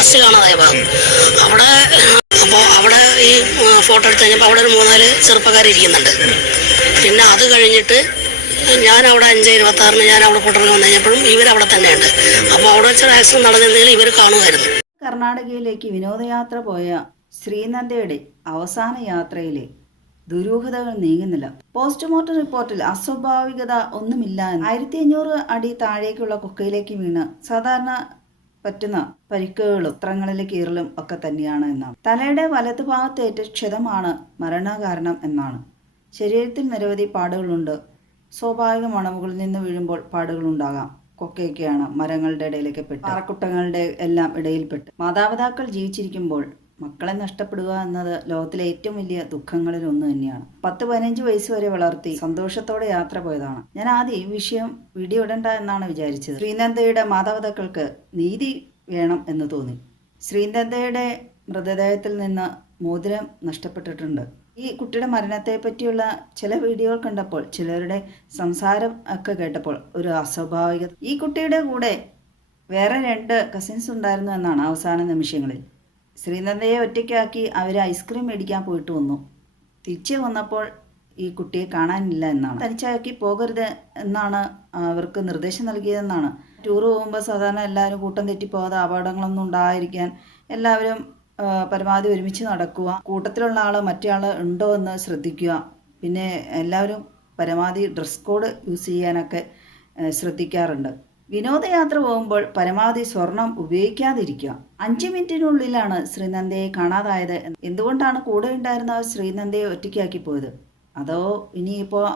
Last കാണാതായ ഭാഗം. അവിടെ അപ്പോൾ അവിടെ ഈ ഫോട്ടോ എടുത്ത് കഴിഞ്ഞപ്പോൾ അവിടെ ഒരു 3-4 ചെറുപ്പക്കാരിരിക്കുന്നുണ്ട്. പിന്നെ അത് കഴിഞ്ഞിട്ട് ഞാൻ അവിടെ 5:26 ഞാൻ അവിടെ ഫോട്ടോയിൽ വന്നു കഴിഞ്ഞപ്പോഴും ഇവരവിടെ തന്നെയുണ്ട്. അപ്പോൾ അവിടെ വെച്ചൊരു ആക്സിഡന്റ് നടന്നിരുന്നെങ്കിൽ ഇവർ കാണുമായിരുന്നു. കർണാടകയിലേക്ക് വിനോദയാത്ര പോയ ശ്രീനന്ദയുടെ അവസാന യാത്രയിലെ ദുരൂഹതകൾ നീങ്ങുന്നില്ല. പോസ്റ്റ്മോർട്ടം റിപ്പോർട്ടിൽ അസ്വാഭാവികത ഒന്നുമില്ല. 1500 അടി താഴേക്കുള്ള കൊക്കയിലേക്ക് വീണ് സാധാരണ പറ്റുന്ന പരിക്കുകളും ചിത്രങ്ങളിലെ കീറലും ഒക്കെ തന്നെയാണ് എന്നാണ്. തലയുടെ വലതുഭാഗത്തേറ്റ ക്ഷതമാണ് മരണകാരണം എന്നാണ്. ശരീരത്തിൽ നിരവധി പാടുകളുണ്ട്. സ്വാഭാവികമാണ്, മുകളിൽ നിന്ന് വീഴുമ്പോൾ പാടുകളുണ്ടാകാം. കൊക്കയൊക്കെയാണ് മരങ്ങളുടെ ഇടയിലേക്ക് പെട്ട് പാറക്കുട്ടങ്ങളുടെ എല്ലാം ഇടയിൽപ്പെട്ട്. മാതാപിതാക്കൾ ജീവിച്ചിരിക്കുമ്പോൾ മക്കളെ നഷ്ടപ്പെടുക എന്നത് ലോകത്തിലെ ഏറ്റവും വലിയ ദുഃഖങ്ങളിൽ ഒന്ന് തന്നെയാണ്. 10-15 വയസ്സ് വരെ വളർത്തി സന്തോഷത്തോടെ യാത്ര പോയതാണ്. ഞാൻ ആദ്യം ഈ വിഷയം വീഡിയോ ഇടണ്ട എന്നാണ് വിചാരിച്ചത്. ശ്രീനന്ദയുടെ മാതാപിതാക്കൾക്ക് നീതി വേണം എന്ന് തോന്നി. ശ്രീനന്ദയുടെ മൃതദേഹത്തിൽ നിന്ന് മോതിരം നഷ്ടപ്പെട്ടിട്ടുണ്ട്. ഈ കുട്ടിയുടെ മരണത്തെ പറ്റിയുള്ള ചില വീഡിയോകൾ കണ്ടപ്പോൾ, ചിലരുടെ സംസാരം ഒക്കെ കേട്ടപ്പോൾ ഒരു അസ്വാഭാവികത. ഈ കുട്ടിയുടെ കൂടെ വേറെ 2 കസിൻസ് ഉണ്ടായിരുന്നു എന്നാണ് അവസാന നിമിഷങ്ങളിൽ. ശ്രീനന്ദയെ ഒറ്റയ്ക്കാക്കി അവർ ഐസ്ക്രീം മേടിക്കാൻ പോയിട്ട് വന്നു. തിരിച്ചു വന്നപ്പോൾ ഈ കുട്ടിയെ കാണാനില്ല എന്നാണ്. തനിച്ചാക്കി പോകരുത് എന്നാണ് അവർക്ക് നിർദ്ദേശം നൽകിയതെന്നാണ്. ടൂർ പോകുമ്പോൾ സാധാരണ എല്ലാവരും കൂട്ടം തെറ്റിപ്പോകാതെ അപകടങ്ങളൊന്നും ഉണ്ടായിരിക്കാൻ എല്ലാവരും പരമാവധി ഒരുമിച്ച് നടക്കുക, കൂട്ടത്തിലുള്ള ആൾ മറ്റേ ആൾ ഉണ്ടോ എന്ന് ശ്രദ്ധിക്കുക, പിന്നെ എല്ലാവരും പരമാവധി ഡ്രസ് കോഡ് യൂസ് ചെയ്യാനൊക്കെ ശ്രദ്ധിക്കാറുണ്ട്. വിനോദയാത്ര പോകുമ്പോൾ പരമാവധി സ്വർണം ഉപയോഗിക്കാതിരിക്കുക. 5 മിനിറ്റിനുള്ളിലാണ് ശ്രീനന്ദയെ കാണാതായത്. എന്തുകൊണ്ടാണ് കൂടെ ഉണ്ടായിരുന്നവർ ശ്രീനന്ദയെ ഒറ്റയ്ക്കാക്കി പോയത്? അതോ ഇനിയിപ്പോൾ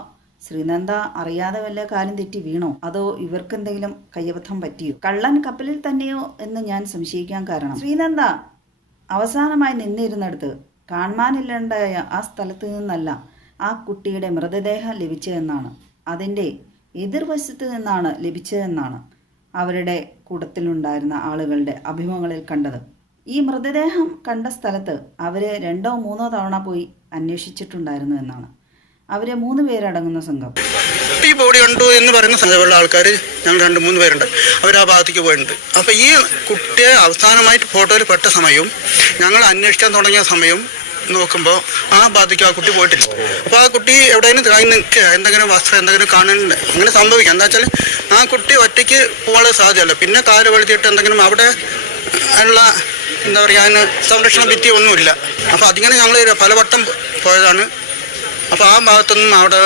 ശ്രീനന്ദ അറിയാതെ വല്ല കാര്യം തെറ്റി വീണോ? അതോ ഇവർക്കെന്തെങ്കിലും കയ്യബദ്ധം പറ്റിയോ? കള്ളൻ കപ്പലിൽ തന്നെയോ എന്ന് ഞാൻ സംശയിക്കാൻ കാരണം, ശ്രീനന്ദ അവസാനമായി നിന്നിരുന്നിടത്ത് കാണാനില്ലാണ്ടായ ആ സ്ഥലത്ത് നിന്നല്ല ആ കുട്ടിയുടെ മൃതദേഹം ലഭിച്ചതെന്നാണ്. അതിൻ്റെ എതിർവശത്ത് നിന്നാണ് ലഭിച്ചതെന്നാണ് അവരുടെ കൂട്ടത്തിലുണ്ടായിരുന്ന ആളുകളുടെ അഭിമുഖങ്ങളിൽ കണ്ടത്. ഈ മൃതദേഹം കണ്ട സ്ഥലത്ത് അവർ 2-3 തവണ പോയി അന്വേഷിച്ചിട്ടുണ്ടായിരുന്നു എന്നാണ്. അവരെ 3 പേരടങ്ങുന്ന സംഘം. ഈ ബോഡി കണ്ടു എന്ന് പറയുന്ന സംഘമുള്ള ആൾക്കാർ ഞങ്ങൾ 2-3 പേരുണ്ട്. അവർ ആ ഭാഗത്തേക്ക് പോയിട്ടുണ്ട്. അപ്പോൾ ഈ കുട്ടിയെ അവസാനമായിട്ട് ഫോട്ടോയിൽ പെട്ട സമയവും ഞങ്ങൾ അന്വേഷിക്കാൻ തുടങ്ങിയ സമയവും നോക്കുമ്പോൾ ആ ഭാഗത്തേക്ക് ആ കുട്ടി പോയിട്ടില്ല. അപ്പോൾ ആ കുട്ടി എവിടെയെങ്കിലും താങ്ങി നിൽക്കുക, എന്തെങ്കിലും വസ്ത്രം എന്തെങ്കിലും കാണുന്നുണ്ട്, അങ്ങനെ സംഭവിക്കാം. എന്താ വെച്ചാൽ ആ കുട്ടി ഒറ്റയ്ക്ക് പോകാനുള്ള സാധ്യതയല്ല. പിന്നെ കാല് വഴുതിയിട്ട് എന്തെങ്കിലും അവിടെ ഉള്ള എന്താ പറയുക, അതിന് സംരക്ഷണ ഭിത്തി ഒന്നുമില്ല. അപ്പോൾ അതിങ്ങനെ ഞങ്ങൾ പലവട്ടം പോയതാണ്. അപ്പോൾ ആ ഭാഗത്തൊന്നും അവിടെ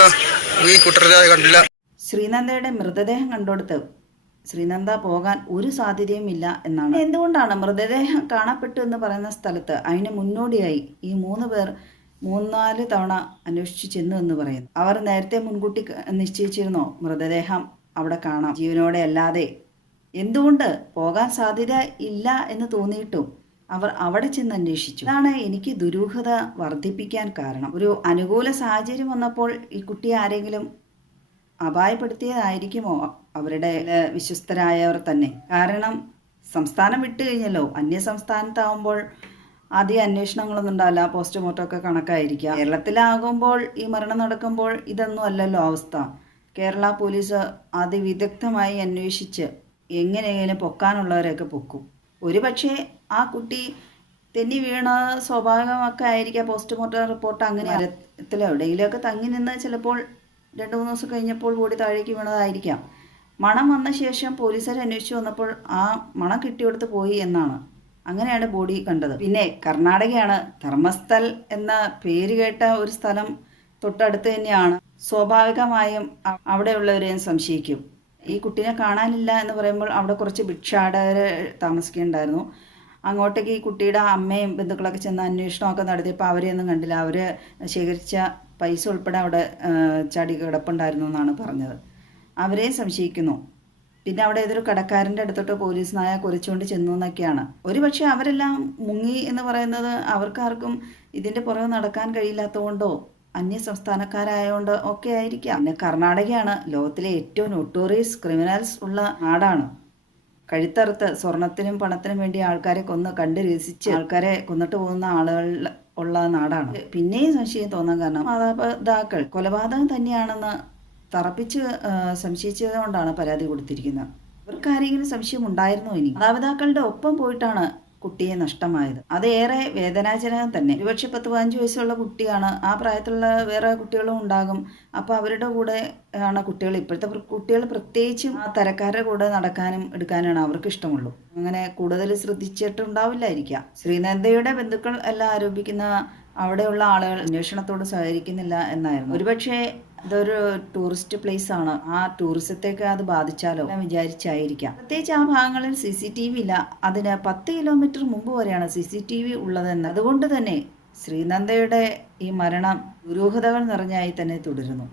ഈ കുട്ടരെ കണ്ടില്ല. ശ്രീനന്ദയുടെ മൃതദേഹം കണ്ടെടുത്ത് ശ്രീനന്ദ പോകാൻ ഒരു സാധ്യതയും ഇല്ല എന്നാണ്. എന്തുകൊണ്ടാണ് മൃതദേഹം കാണപ്പെട്ടു എന്ന് പറയുന്ന സ്ഥലത്ത് അതിന് മുന്നോടിയായി ഈ 3 പേർ 3-4 തവണ അന്വേഷിച്ചു ചെന്നു എന്ന് പറയുന്നു? അവർ നേരത്തെ മുൻകൂട്ടി നിശ്ചയിച്ചിരുന്നോ മൃതദേഹം അവിടെ കാണാം ജീവനോടെ അല്ലാതെ? എന്തുകൊണ്ട് പോകാൻ സാധ്യത ഇല്ല എന്ന് തോന്നിയിട്ടും അവർ അവിടെ ചെന്ന് അന്വേഷിച്ചു? ഇതാണ് എനിക്ക് ദുരൂഹത വർദ്ധിപ്പിക്കാൻ കാരണം. ഒരു അനുകൂല സാഹചര്യം വന്നപ്പോൾ ഈ കുട്ടിയെ ആരെങ്കിലും അപായപ്പെടുത്തിയതായിരിക്കുമോ അവരുടെ വിശ്വസ്തരായവർ തന്നെ? കാരണം സംസ്ഥാനം വിട്ടു കഴിഞ്ഞല്ലോ, അന്യ സംസ്ഥാനത്താവുമ്പോൾ ആദ്യ അന്വേഷണങ്ങളൊന്നും ഉണ്ടാവില്ല, പോസ്റ്റ്മോർട്ടം ഒക്കെ കണക്കായിരിക്കാം. കേരളത്തിലാകുമ്പോൾ ഈ മരണം നടക്കുമ്പോൾ ഇതൊന്നും അല്ലല്ലോ അവസ്ഥ. കേരള പോലീസ് അതിവിദഗ്ധമായി അന്വേഷിച്ച് എങ്ങനെയെങ്കിലും പൊക്കാനുള്ളവരെയൊക്കെ പൊക്കും. ഒരു പക്ഷേ ആ കുട്ടി തെന്നി വീണ സ്വാഭാവികമൊക്കെ ആയിരിക്കാം. പോസ്റ്റ്മോർട്ടം റിപ്പോർട്ട് അങ്ങനെ മരത്തിൽ എവിടെയെങ്കിലുമൊക്കെ തങ്ങി നിന്ന് ചിലപ്പോൾ 2-3 ദിവസം കഴിഞ്ഞപ്പോൾ കൂടി താഴേക്ക് വീണതായിരിക്കാം. മണം വന്ന ശേഷം പോലീസുകാർ അന്വേഷിച്ച് വന്നപ്പോൾ ആ മണം കിട്ടിയെടുത്ത് പോയി എന്നാണ്. അങ്ങനെയാണ് ബോഡി കണ്ടത്. പിന്നെ കർണാടകയാണ്, ധർമ്മസ്ഥൽ എന്ന പേര് കേട്ട ഒരു സ്ഥലം തൊട്ടടുത്ത് തന്നെയാണ്. സ്വാഭാവികമായും അവിടെയുള്ളവരെയും സംശയിക്കും. ഈ കുട്ടീനെ കാണാനില്ല എന്ന് പറയുമ്പോൾ അവിടെ കുറച്ച് ഭിക്ഷാടകർ താമസിക്കുന്നുണ്ടായിരുന്നു. അങ്ങോട്ടേക്ക് ഈ കുട്ടിയുടെ അമ്മയും ബന്ധുക്കളൊക്കെ ചെന്ന് അന്വേഷണമൊക്കെ നടത്തിയപ്പോൾ അവരെയൊന്നും കണ്ടില്ല. അവർ ശേഖരിച്ച പൈസ ഉൾപ്പെടെ അവിടെ ചാടി കിടപ്പുണ്ടായിരുന്നു എന്നാണ് പറഞ്ഞത്. അവരെയും സംശയിക്കുന്നു. പിന്നെ അവിടെ ഏതൊരു കടക്കാരൻ്റെ അടുത്തോട്ട് പോലീസ് നായ കുരച്ചുകൊണ്ട് ചെന്നു എന്നൊക്കെയാണ്. ഒരു പക്ഷേ അവരെല്ലാം മുങ്ങി എന്ന് പറയുന്നത് അവർക്കാർക്കും ഇതിൻ്റെ പുറകെ നടക്കാൻ കഴിയില്ലാത്തതുകൊണ്ടോ അന്യ സംസ്ഥാനക്കാരായതുകൊണ്ട് ഒക്കെ ആയിരിക്കാം. പിന്നെ കർണാടകയാണ് ലോകത്തിലെ ഏറ്റവും നൊട്ടോറിയസ് ക്രിമിനൽസ് ഉള്ള നാടാണ്. കഴുത്തറുത്ത് സ്വർണത്തിനും പണത്തിനും വേണ്ടി ആൾക്കാരെ കണ്ട് രസിച്ച് ആൾക്കാരെ കൊന്നിട്ട് പോകുന്ന ആളുകൾ ഉള്ള നാടാണ്. പിന്നെയും സംശയം തോന്നാൻ കാരണം മാതാപിതാക്കൾ കൊലപാതകം തന്നെയാണെന്ന് തറപ്പിച്ച് സംശയിച്ചത് കൊണ്ടാണ് പരാതി കൊടുത്തിരിക്കുന്നത്. ഇവർക്ക് ആരെങ്കിലും സംശയം ഉണ്ടായിരുന്നോ? ഇനി മാതാപിതാക്കളുടെ ഒപ്പം പോയിട്ടാണ് കുട്ടിയെ നഷ്ടമായത്. അത് ഏറെ വേദനാജനകം തന്നെ. ഒരുപക്ഷെ 10-15 വയസ്സുള്ള കുട്ടിയാണ്. ആ പ്രായത്തിലുള്ള വേറെ കുട്ടികളും ഉണ്ടാകും. അപ്പോൾ അവരുടെ കൂടെ ആണ് കുട്ടികൾ. ഇപ്പോഴത്തെ കുട്ടികൾ പ്രത്യേകിച്ചും ആ തരക്കാരുടെ കൂടെ നടക്കാനും എടുക്കാനാണ് അവർക്ക് ഇഷ്ടമുള്ളൂ. അങ്ങനെ കൂടുതൽ ശ്രദ്ധിച്ചിട്ടുണ്ടാവില്ലായിരിക്കാം. ശ്രീനന്ദയുടെ ബന്ധുക്കൾ എല്ലാം ആരോപിക്കുന്ന അവിടെയുള്ള ആളുകൾ അന്വേഷണത്തോട് സഹകരിക്കുന്നില്ല എന്നായിരുന്നു. ഒരുപക്ഷെ ഇതൊരു ടൂറിസ്റ്റ് പ്ലേസ് ആണ്. ആ ടൂറിസത്തേക്ക് അത് ബാധിച്ചാലോ എന്ന് വിചാരിച്ചായിരിക്കാം. പ്രത്യേകിച്ച് ആ ഭാഗങ്ങളിൽ CCTV ഇല്ല. അതിന് 10 കിലോമീറ്റർ മുമ്പ് വരെയാണ് CCTV ഉള്ളതെന്ന്. അതുകൊണ്ട് തന്നെ ശ്രീനന്ദയുടെ ഈ മരണം ദുരൂഹതകൾ നിറഞ്ഞായി തന്നെ തുടരുന്നു.